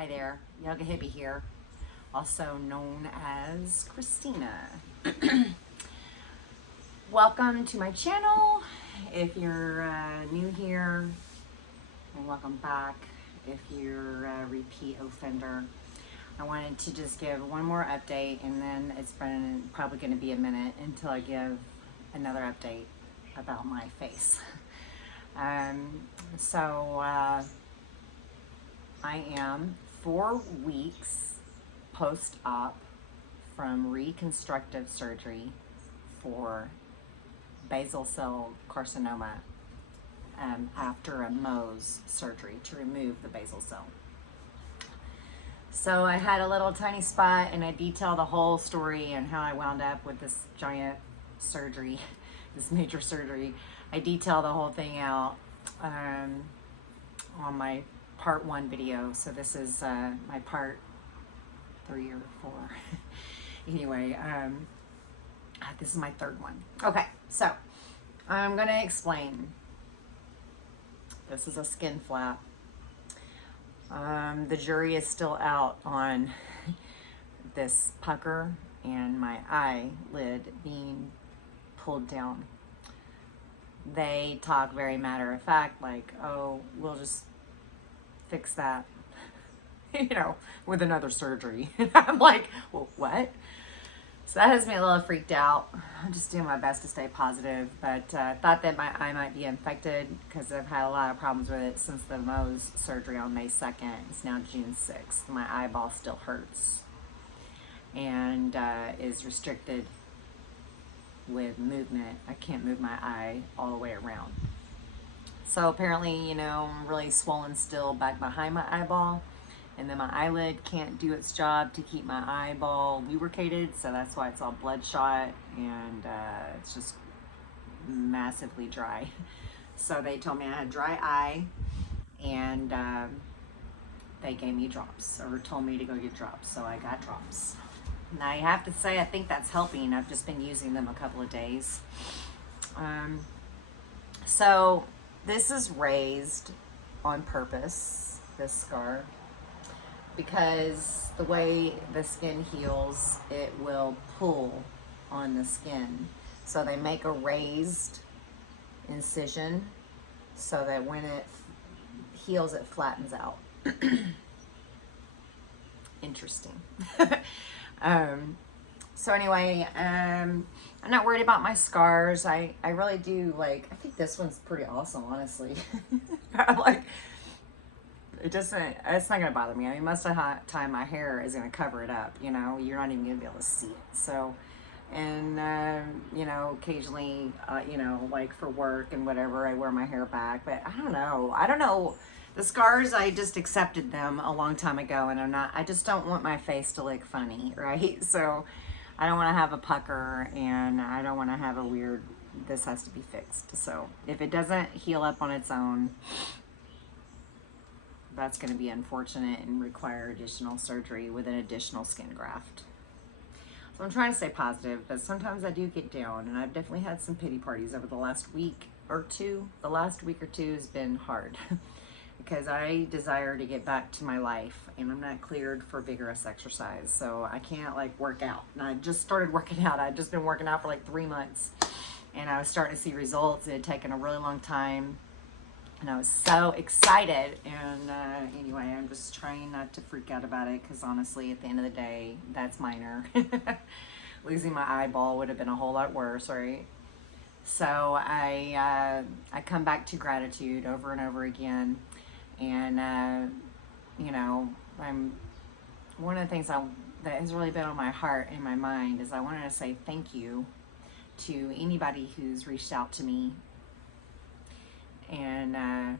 Hi there, Yoga Hippie here, also known as Christina. Welcome to my channel. If you're new here, and welcome back. If you're a repeat offender, I wanted to just give one more update, and then it's been probably going to be a minute until I give another update about my face. I am 4 weeks post-op from reconstructive surgery for basal cell carcinoma after a Mohs surgery to remove the basal cell. So I had a little tiny spot, and I detail the whole story and how I wound up with this giant surgery, this major surgery. I detail the whole thing out on my part 1 video. So this is my part 3 or 4. Anyway, this is my 3rd one. Okay, so I'm gonna explain. This is a skin flap. The jury is still out on this pucker and my eyelid being pulled down. They talk very matter of fact, like, oh, we'll just fix that, with another surgery. I'm like, well, what? So that has me a little freaked out. I'm just doing my best to stay positive, but I thought that my eye might be infected because I've had a lot of problems with it since the Mohs surgery on May 2nd. It's now June 6th. My eyeball still hurts and is restricted with movement. I can't move my eye all the way around. So apparently, I'm really swollen still back behind my eyeball, and then my eyelid can't do its job to keep my eyeball lubricated, so that's why it's all bloodshot, and it's just massively dry. So they told me I had dry eye, and they gave me drops, or told me to go get drops, so I got drops. Now I have to say, I think that's helping. I've just been using them a couple of days. So this is raised on purpose, this scar, because the way the skin heals, it will pull on the skin. So they make a raised incision so that when it heals, it flattens out. Interesting. So anyway, I'm not worried about my scars. I really do I think this one's pretty awesome, honestly. I'm like, it's not gonna bother me. I mean, most of the time my hair is gonna cover it up, you're not even gonna be able to see it. So, and, occasionally, like for work and whatever, I wear my hair back, but I don't know. The scars, I just accepted them a long time ago, and I just don't want my face to look funny, right? So I don't want to have a pucker, and I don't want to have a weird, this has to be fixed. So if it doesn't heal up on its own, that's going to be unfortunate and require additional surgery with an additional skin graft. So I'm trying to stay positive, but sometimes I do get down, and I've definitely had some pity parties over the last week or two. The last week or two has been hard. Because I desire to get back to my life, and I'm not cleared for vigorous exercise, so I can't work out. And I just started working out. I'd just been working out for 3 months, and I was starting to see results. It had taken a really long time, and I was so excited. And anyway, I'm just trying not to freak out about it, because honestly, at the end of the day, that's minor. Losing my eyeball would have been a whole lot worse, right? So I come back to gratitude over and over again. And, one of the things that has really been on my heart and my mind is I wanted to say thank you to anybody who's reached out to me. And,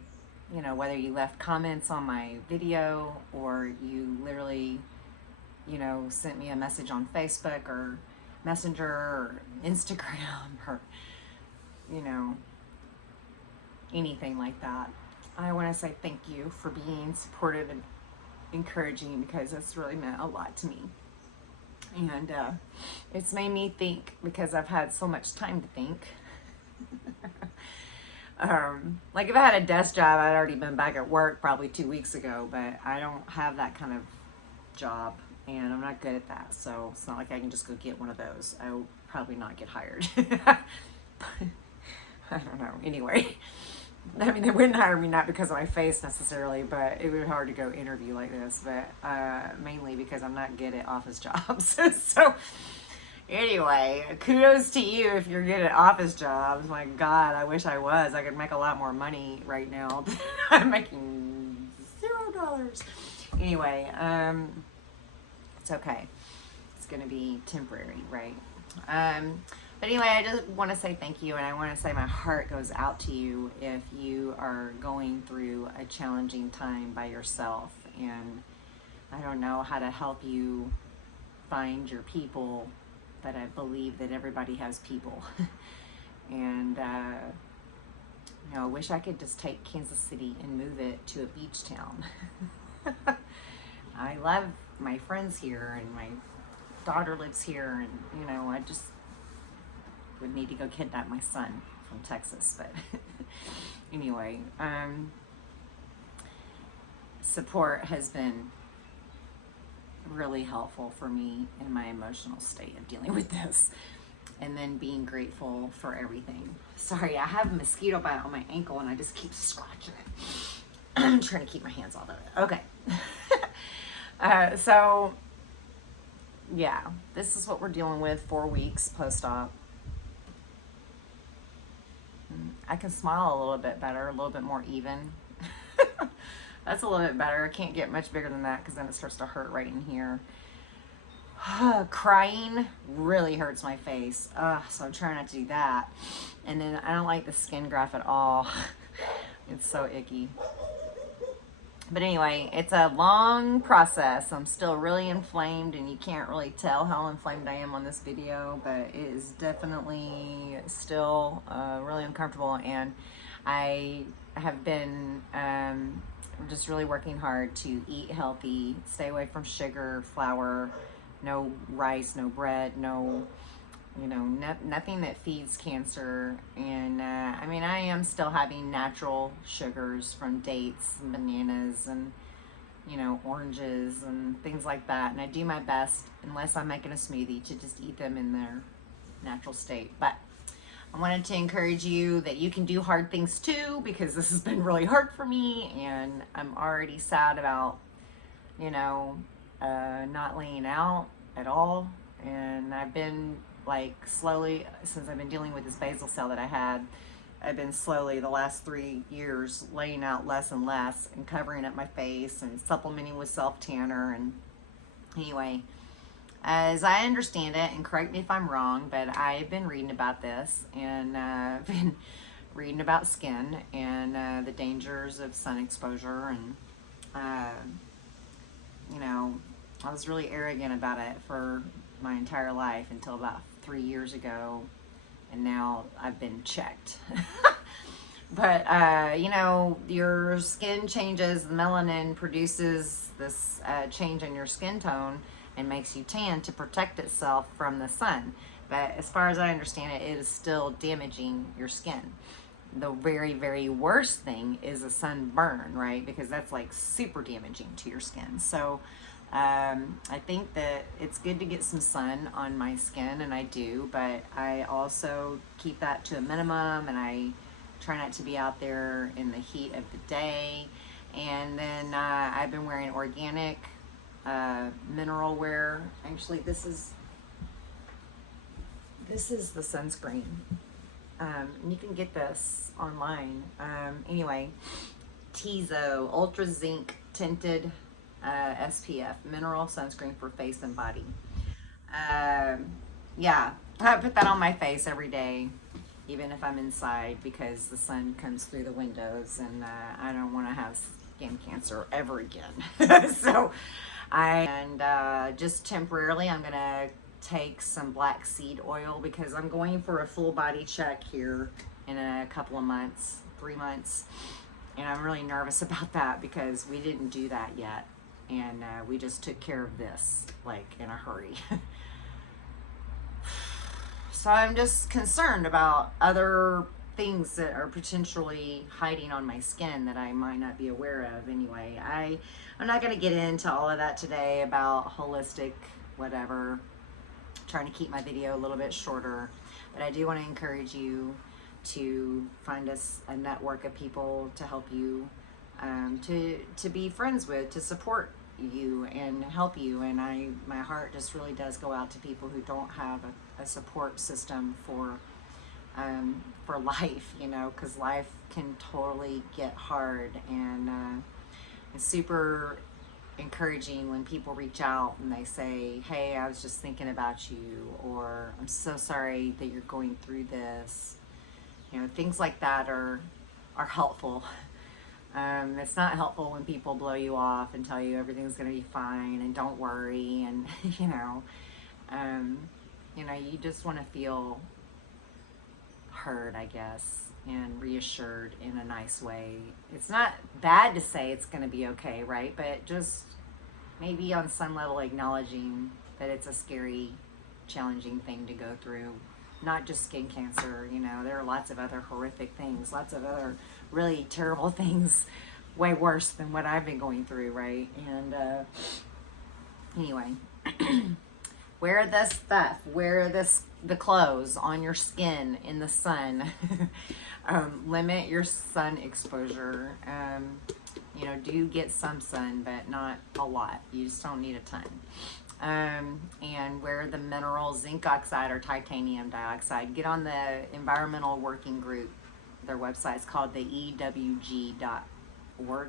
whether you left comments on my video, or you literally, sent me a message on Facebook or Messenger or Instagram or, anything like that. I want to say thank you for being supportive and encouraging, because it's really meant a lot to me. And it's made me think, because I've had so much time to think. Like if I had a desk job, I'd already been back at work probably 2 weeks ago, but I don't have that kind of job and I'm not good at that. So it's not like I can just go get one of those. I will probably not get hired. I don't know. Anyway, I mean, they wouldn't hire me not because of my face necessarily, but it would be hard to go interview like this, but mainly because I'm not good at office jobs. So anyway, kudos to you if you're good at office jobs. My God, I wish I was. I could make a lot more money right now. I'm making $0. Anyway, it's okay. It's going to be temporary, right? But anyway, I just want to say thank you, and I want to say my heart goes out to you if you are going through a challenging time by yourself, and I don't know how to help you find your people, but I believe that everybody has people. And I wish I could just take Kansas City and move it to a beach town. I love my friends here, and my daughter lives here, and I just would need to go kidnap my son from Texas. But anyway, support has been really helpful for me in my emotional state of dealing with this, and then being grateful for everything. Sorry, I have a mosquito bite on my ankle and I just keep scratching it. I'm trying to keep my hands off of it. Okay. So yeah, this is what we're dealing with. 4 weeks post-op. I can smile a little bit better, a little bit more even. That's a little bit better. I can't get much bigger than that because then it starts to hurt right in here. Crying really hurts my face, so I'm trying not to do that. And then I don't like the skin graft at all. It's so icky. But anyway, it's a long process. I'm still really inflamed, and you can't really tell how inflamed I am on this video, but it is definitely still really uncomfortable. And I have been just really working hard to eat healthy, stay away from sugar, flour, no rice, no bread, no, nothing that feeds cancer. And I mean, I am still having natural sugars from dates and bananas and oranges and things like that, and I do my best, unless I'm making a smoothie, to just eat them in their natural state. But I wanted to encourage you that you can do hard things too, because this has been really hard for me, and I'm already sad about not laying out at all. And I've been slowly, since I've been dealing with this basal cell that I had, I've been slowly the last 3 years laying out less and less and covering up my face and supplementing with self-tanner. And anyway, as I understand it, and correct me if I'm wrong, but I've been reading about this, and been reading about skin and the dangers of sun exposure. And I was really arrogant about it for my entire life until about 3 years ago, and now I've been checked. But your skin changes, the melanin produces this change in your skin tone and makes you tan to protect itself from the sun. But as far as I understand it, it is still damaging your skin. The very, very worst thing is a sunburn, right? Because that's super damaging to your skin. So I think that it's good to get some sun on my skin, and I do, but I also keep that to a minimum, and I try not to be out there in the heat of the day. And then I've been wearing organic mineral wear. Actually, this is the sunscreen. You can get this online. Anyway, Tizo Ultra Zinc Tinted SPF mineral sunscreen for face and body. Yeah, I put that on my face every day, even if I'm inside, because the sun comes through the windows, and I don't want to have skin cancer ever again. So just temporarily, I'm gonna take some black seed oil, because I'm going for a full body check here in a couple of months, 3 months, and I'm really nervous about that because we didn't do that yet. And we just took care of this in a hurry. So I'm just concerned about other things that are potentially hiding on my skin that I might not be aware of. Anyway, I'm not going to get into all of that today about holistic whatever, trying to keep my video a little bit shorter, but I do want to encourage you to find us a network of people to help you, to be friends with, to support you and help you. And my heart just really does go out to people who don't have a support system for life, you know, because life can totally get hard, and it's super encouraging when people reach out and they say, hey, I was just thinking about you, or I'm so sorry that you're going through this. You know, things like that are helpful. It's not helpful when people blow you off and tell you everything's going to be fine and don't worry, and um, you just want to feel heard, I guess, and reassured in a nice way. It's not bad to say it's going to be okay, right? But just maybe on some level acknowledging that it's a scary, challenging thing to go through. Not just skin cancer, you know, there are lots of other horrific things, lots of other really terrible things, way worse than what I've been going through, right? And anyway, wear the stuff, wear the clothes on your skin in the sun. Limit your sun exposure. You know, do get some sun, but not a lot. You just don't need a ton. And wear the mineral zinc oxide or titanium dioxide. Get on the environmental working group. Their website's called the EWG.org,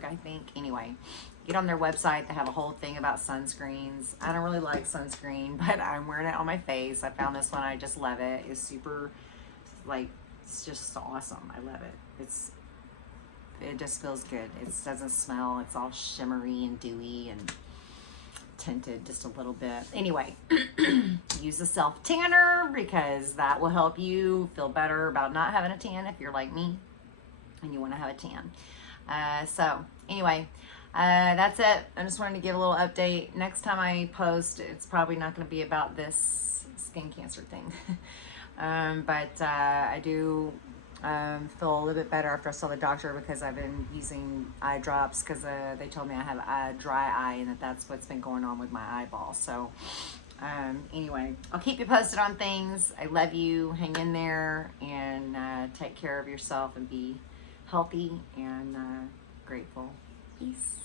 I think. Anyway, get on their website. They have a whole thing about sunscreens. I don't really like sunscreen, but I'm wearing it on my face. I found this one. I just love it. It's super, like, it's just awesome. I love it. It just feels good. It doesn't smell. It's all shimmery and dewy and tinted just a little bit. Anyway, use a self tanner because that will help you feel better about not having a tan if you're like me and you want to have a tan. So anyway, that's it. I just wanted to give a little update. Next time I post, it's probably not going to be about this skin cancer thing. But I do feel a little bit better after I saw the doctor because I've been using eye drops because they told me I have a dry eye and that's what's been going on with my eyeball. So anyway, I'll keep you posted on things. I love you. Hang in there and take care of yourself and be healthy and grateful. Peace.